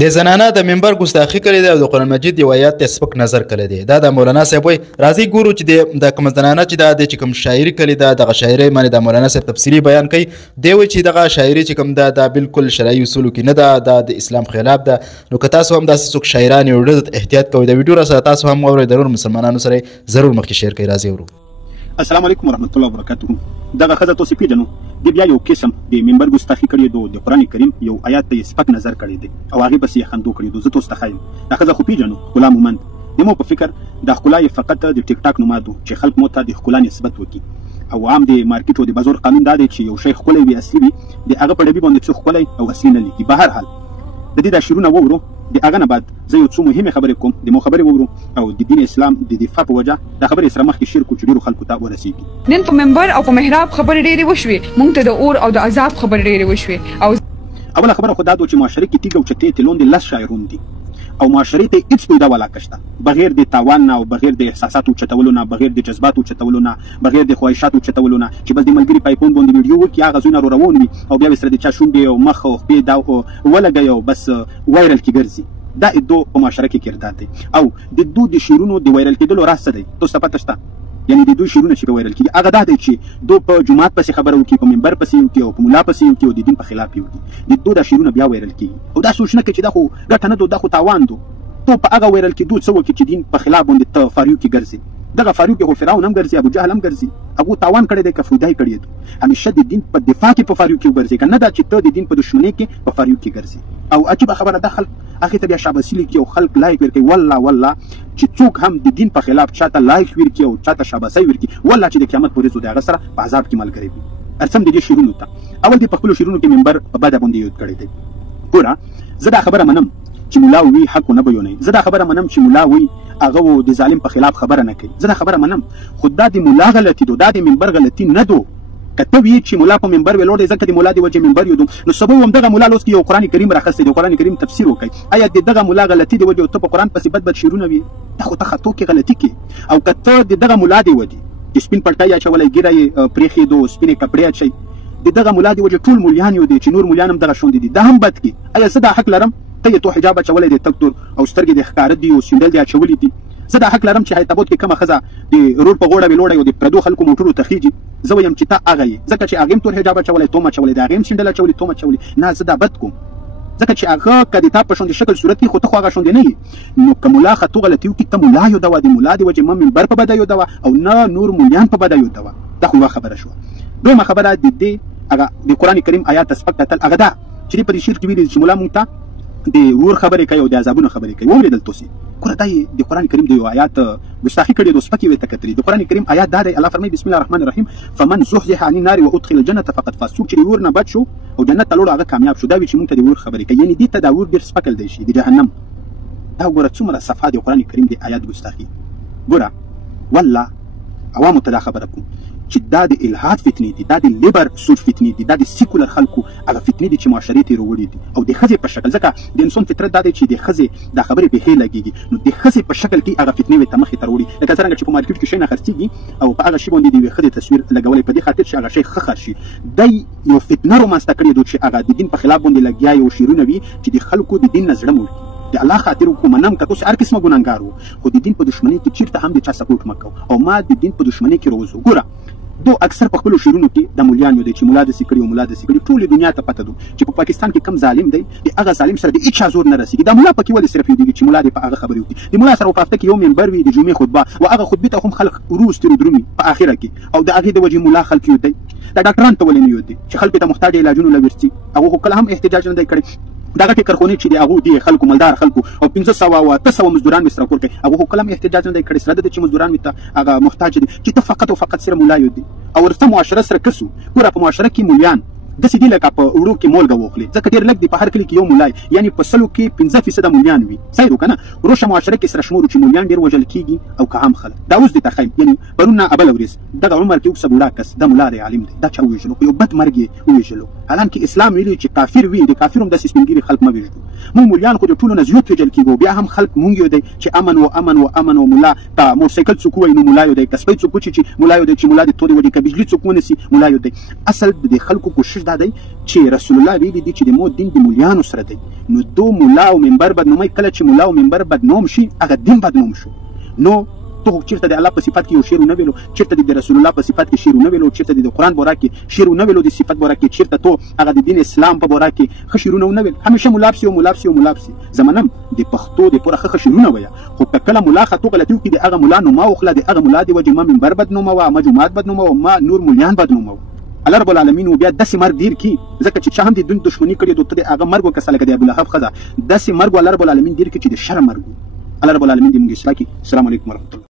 د زنانه د منبر ګستاخی کړې ده او د قرآن مجید یو آیات ته سپک نظر کړی دی. دا د مولانا صاحب وایي راځئ ګورو چې د کومه زنانه چې دا د کوم شاعري کړې ده دغه شاعرۍ باندې د مولانا صاحب تفصیلي بیان کوي. دی وایي چې دغه شاعري چې کوم ده دا بالکل شرعي اصولو کې نه ده، دا د اسلام خلاف ده. نو که تاسو هم داسې څوک شاعران یو ډېر احتیاط کوئ. د ویډیو راسره تاسو هم واورئ، د نور مسلمانانو سره ضرور مخکې شیر کړئ. راځئ ورو. السلام علیکم ورحمت الله وبرکاته. دغه ښځه تاسو پیژنو د بیا یو قسم د منبر ګستاخي کړې ده، د قرآن کریم یو آیات ته سپک نظر کړی دی او هغې پسې یې خندو کړې ده. زه تاسو ته ښایم دا ښځه خو پیژنو، ښکلا مومند. د مو په فکر دا ښکلا یې فقط د ټیک ټاک نوما ده چې خلک مو ته د ښکلا نسبت وکړي او عام د مارکیټ او د بازار قانون دا دی چې یو شی ښکلی وي اصلي وي، د هغه په ډبي باندې څوک ښکلی او اصلي نه لیکي. به هر حال د دې دا شعرونه وورو، د هغه نه بعد زه یو څو مهمې خبرې کوم، د مو خبرې وورو او د دین اسلام د دفاع په وجه دا خبرې سره مخکې شیر کړو چې ډېرو خلکو ته ورسېږي. نن په منبر او په محراب خبرې ډېرې وشوې، موږ ته د اور او د عذاب خبرې ډېرې وشوې. او اوله خبره خو دا ده چې معاشرې کې تیږه او چتې تلون د 10 شاعرون دي او معاشرې ته هیڅ پیدا ولاکه شته بغیر د تاوان نه او بغیر د احساساتو چتولو نه، بغیر د جذباتو چتولو نه، بغیر د خواهشاتو چتولو نه، چې بس د ملګري په آیفون باندې ویډیو وکړي، هغه ځایونه رو روان وي او بیا سره د چا شونډې او مخ او خپې دا ولګوي او بس وایرل کې ګرځي. دا ادو په معاشره کې کردار دی او د دو د شعرونو د وایرل کېدلو راز څه دی تاسو ته پته شته؟ یعنی د دوی شعرونه چې په وایرل کېږي هغه دا دی چې دو په جومات پسې خبره وکړي، په منبر پسې وکړي او په ملا پسې وکړي او د دین په خلاف یې وکړي. د دو دا شعرونه بیا وایرل کېږي او دا سوچ نه کوي چې دا خو ګټه نه ده، دا خو تاوان ده. تو په هغه وایرل کېدو څه وکړي چې دین په خلاف باندې ته فاروق کې ګرځي. دغه فاروق خو فرعون هم ګرځي، ابو جهل هم ګرځي، هغو تاوان کړی دی که فایده یې کړې ده. همیشه د دین په دفاع کې په فاروق کې وګرځي، که نه دا چې ته د دین په دښمنۍ کې په فاروق کې ګرځي. او عجیبه خبره ده، خلک هغې ته بیا شاباسي لیکي او خلک لایک ورکوي. والله چې څوک هم د دین په خلاف چاته لایک ورکړي او چاته شاباسي ورکړي، والله چې د قیامت په ورځ د هغه سره په عذاب کې ملګری وي. ارسم د دې شعرونو ته اول دې په خپلو شعرونو کې منبر په بده باندې یود کړی دی. ګوره زه دا خبره منم چې مولا وي حق نه بیانوي، زه دا خبره منم چې مولا وي هغه د ظالم په خلاف خبره نه کوي، زه دا خبره منم. خو دا د مولا غلطي ده، دا د منبر غلطي نه ده. که ته وایې چې مولا په منبر ویلوړ دی ځکه د مولا د وجې منبر یودم، نو سبا هم دغه مولا لوس کې یو قرآن کریم راخستی دی، قرآن کریم تفسیر وکړي. آیا د دغه مولا غلطي د وجې او ته په قرآن پسې بد شعرونه وي؟ دا خو ته خطو کې غلطي کې. او که ته د دغه مولا د وجې چې سپین پټۍ اچولی ږیره یې پرېښېدو سپینې کپړې اچوي، د دغه مولا د وجې ټول مولیان یو دی چې نور مولیان هم دغه شونډې دي، دا هم بد کې. آیا زه دا حق لرم ته یې تو حجاب اچولی دی تک تور او سترګې دې ښکاره دي او سینډل دې اچولي دي؟ زه دا حق لرم چې حیدرآباد کې کومه ښځه د روډ په غوړه ویلوړی او د پردو خلکو موټرو ته خیږي، زه وایم چې ته هغه یې، ځکه چې هغې هم تور حجاب اچولی، تو هم اچولی، د هغې هم سینډل اچولي، تو هم اچولي. نه زه دا بد کوم، ځکه چې هغه که د تا په شونډې شکل صورت وي خو ته خو هغه شونډې نه یې. نو که مولا خطو غلطي وکړي ته مولا یودوه، د مولا د وجې مه منبر په بده یودوه او نه نور مولیان په بده یودوه. دا خو یوه خبره شوه. دویمه خبره د دې هغه د قرآن کریم آیات ته سپک کتل هغه دا چې دې په دې شعر کې ویلي چې مولا مونږ ته د اور خبرې کوي او د عذابونو خبرې کوي. واورېدل تاسې ګوره دا یې د قرآن کریم د یو آیات ګستاخي کړې ده، سپکې ورته کتلي. د قرآن کریم آیات دا دی، الله فرمایي بسم الله الرحمن الرحیم فمن زحزح عن النار وادخل الجنة فقد فاز. څوک چې د اور نه بچ شو او جنت ته لاړو هغه کامیاب شو. دا وي چې مونږ ته د اور خبرې کوي، یعنې دې ته دا اور ډېر سپکل دی شي د جهنم. دا ګوره څومره صفحه د قرآن کریم د آیات ګستاخي. ګوره والله عوامو ته دا خبره کوم چې دا د الحاد فتنې دي، دا د لیبر سوچ فتنې دي، دا د سیکولر خلکو هغه فتنې دي چې معاشرې ته یې راوړي دي او د ښځې په شکل. ځکه د انسان فطرت دا دی چې د ښځې دا خبرې پېښې لګېږي، نو د ښځې په شکل کې هغه فتنې ورته مخې ته راوړي. لکه څرنګه چې په مارکېټ کې شی نه خرڅېږي او په هغه شي باندې د یوې ښځې تصویر لګولی په دې خاطر چې هغه شی ښه خرڅ شي. دی یو فتنه رامنځته کړې ده چې هغه د دین په خلاف باندې لګیا یو شعرونه وي چې د خلکو د دین نه زړه موړي. د الله خاطر وکړو، منم که تاسو هر قسمه ګناهګار وو، خو د دین په دښمنۍ کې چېرته هم د چا سپورټ مه کوو او ما د دین په دښمنۍ کې راوځو. ګوره دو اکثر په خپلو شعرونو کې د مولیان یو دی چې مولا داسې کړي او مولا داسې کړي. ټولې دنیا ته پته ده چې په پاکستان کې کم ظالم دی، د هغه ظالم سره د هېچ چا زور نه رسېږي. دا مولا پکې ولې صرف یودېږي چې مولا دې په هغه خبرې وکړي. د مولا سره په هفته کې یو منبر وي، د جمعې خطبه، او هغه خطبې ته هم خلک وروستې درومي په آخره کې او د هغې د وجې مولا خلک یودی. دا ډاکټران ته ولې نه یودي چې خلکو ته محتاج علاجونو له ورځي؟ هغه خو کله هم احتجاج نه دی کړی. دغه ټیکرخونې چې د هغو دي خلکو مالدار خلکو او 500 او 800 مزدوران مې سره کور کوي، هغه خو کله هم احتجاج نه دی کړی. سره ده چې مزدوران مې ته هغه محتاج دي چې ته فقط او فقط سره مولا یودي او ورسته معاشره سره کسو. ګوره په معاشره کې مولیان داسې دي لکه په وړو کې مولګه واخلي، ځکه ډېر لږ دی په هر کلي کې یو مولا، یعنې په 100 کې 15% مولیان وي. صحیح ده که نه؟ وروشه معاشره کې سره شمورو چې مولیان ډېر وژل کېږي او که عام خلک. دا اوس دې ته ښیم، یعنې پرون نه ابله ورځ دغه عمر کې اوسه بوډا کس دا مولا دی عالم دی، دا چا ووژلو؟ په یو بد مرګ یې ووژلو. حالانکه اسلام ویلي چې کافر وي د کافر هم داسې سپینګیري خلک مه وژنو. مونږ مولیان خو د ټولو نه زیات وژل کېږو، بیا هم خلک مونږ یو دی چې امن و امن و امن و مولا ته موټرسایکل څوک ووایي نو مولا یو دی، که سپی څوک وچي چې مولا یو دی، چې مولا د تورې وجې که بجلي څوک ونیسي مولا یو دی. اصل د خلکو کوشش دا دی چې رسول الله ویلي دي چې د مو دین د مولیانو سره دی نو دو مولا او منبر بدنومي کله چې مولا او منبر بدنوم شي هغه دین بدنوم شو نو ته چیرته د الله په صفات کې یو شعر ونه ویلو چیرته د رسول الله په صفات کې شعر ونه ویلو چیرته د قرآن باره کې شعر ونه ویلو د صفات باره کې چیرته ته هغه د دین اسلام په باره کې ښه شعرونه ونه ویل همیشه ملابسي زمانم د پښتو د پوره ښه شعرونه ویه خو که کله ملا خطو غلطي وکړي د هغه ملا نوما وخله د هغه ملا د وجې ما منبر بدنوموه ما جومات بدنوموه ما نور مولیان بدنوموه الله رب العالمین بیا داسې مرګ ډیر کی ځکه چې چا هم د دین دښمني کړې دوی ته هغه مرګ وکړه لکه د ابولهب ښځه داسې مرګ الله رب العالمین ډیر کی چې د شر مرګ الله رب العالمین دې موږ اصلاح کړي. السلام علیکم ورحمة الله.